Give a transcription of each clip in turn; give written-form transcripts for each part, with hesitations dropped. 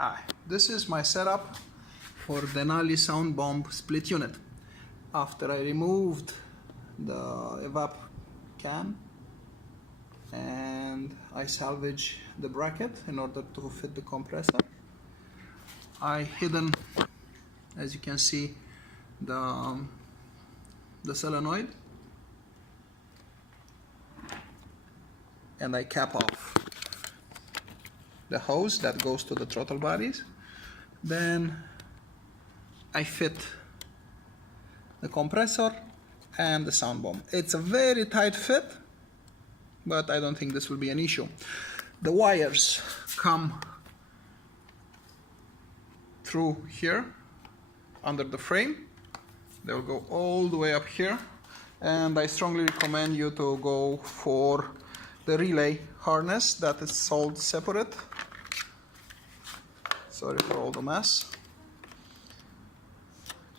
Hi, this is my setup for Denaly Sound Bomb split unit. After I removed the evap can and I salvaged the bracket in order to fit the compressor, I hidden, as you can see, the solenoid, and I cap off the hose that goes to the throttle bodies. Then I fit the compressor and the sound bomb. It's a very tight fit, but I don't think this will be an issue. The wires come through here under the frame. They will go all the way up here, and I strongly recommend you to go for the relay harness that is sold separate. Sorry for all the mess.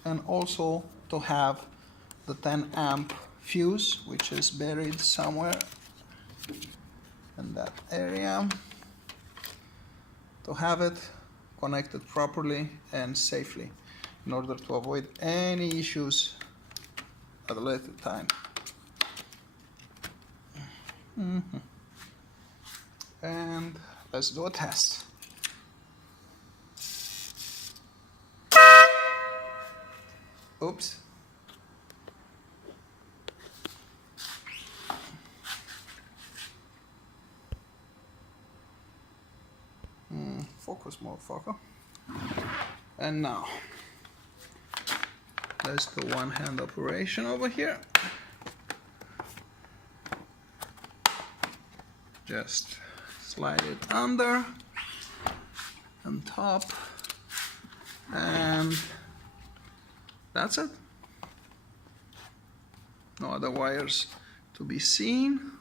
And also to have the 10 amp fuse, which is buried somewhere in that area, to have it connected properly and safely in order to avoid any issues at a later time. And let's do a test. Oops. Focus, motherfucker. And now let's do one hand operation over here. Just slide it under and top, and that's it. No other wires to be seen.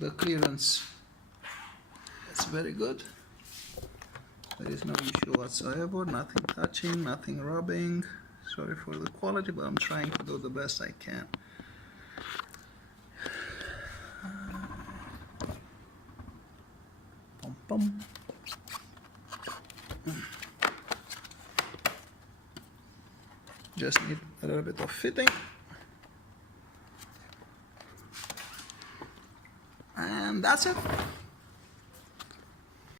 The clearance is very good. There is no issue whatsoever, nothing touching, nothing rubbing. Sorry for the quality, but I'm trying to do the best I can. Pum pum. Just need a little bit of fitting. And that's it.